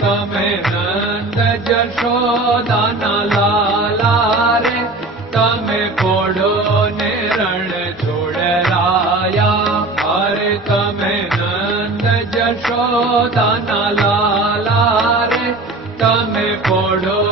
तमे ो लाला रे तमे पोडो ने छोडराया हरे तमे नन्द जसो दाना ला तमे पोडो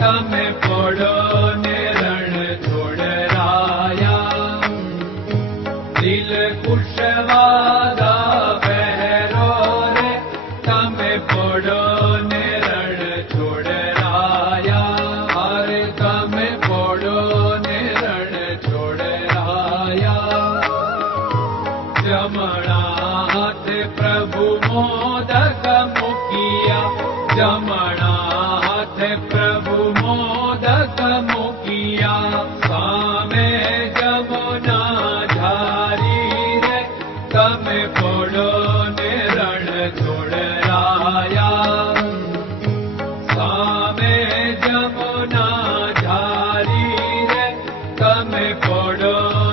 me por मे जना झारी न कम् पडो निोडा सामे जमोना पडो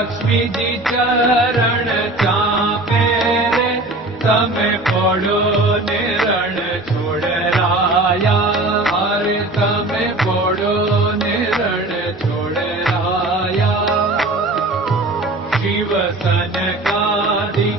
लक्ष्मी चरणो निर छोडरायारे तमे पढो निर छोडराया। शिवसनकाधि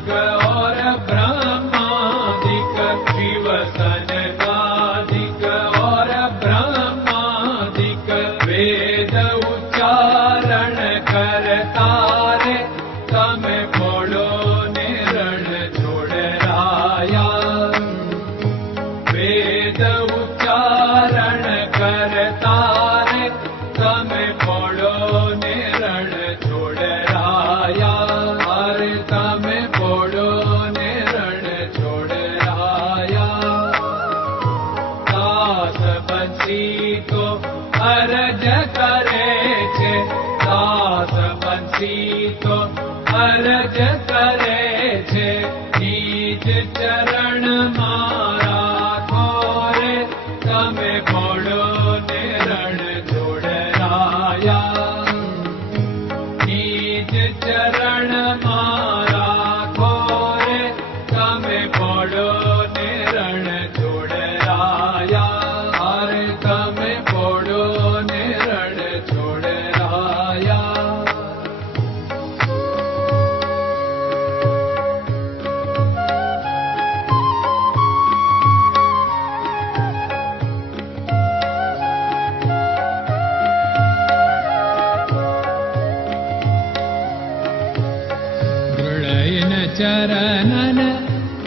शरण मारा।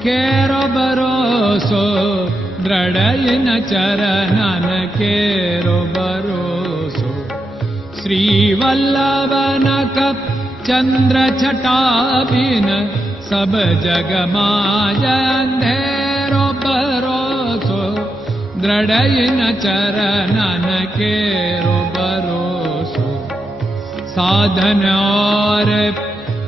केरो भरोसो दृढयिन चरणन केरो भरोसो। श्रीवल्लभन कप चन्द्र छटाबिन सब जग माया अंधेरो भरोसो दृढयिन चरणन केरो भरोसो। साधन और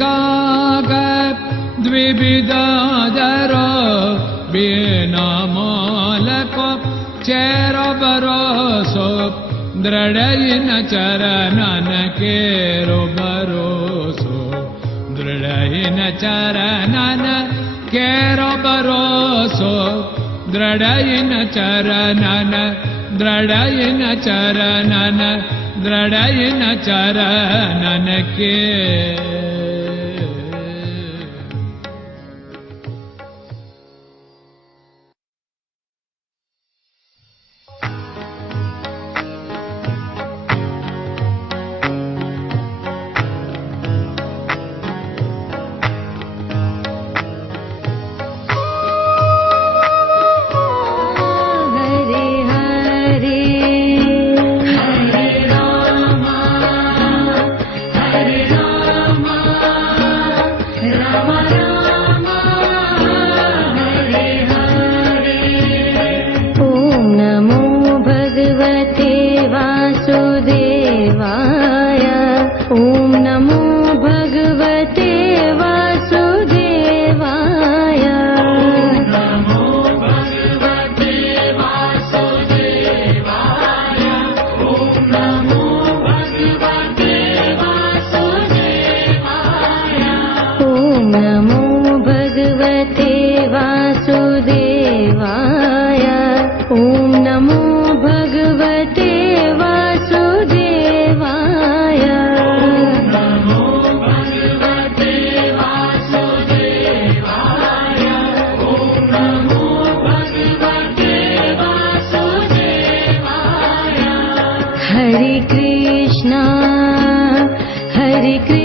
एकाग द्विविदादरो बिनामालको चेरो बरोसो दृढयिन चरणन केरो बरोसो दृढयिन चरणन केरो बरोसो दृढयिन चरणन दृढयिन चरणन दृढयिन चरणन के कृष्णा हरे कृष्णा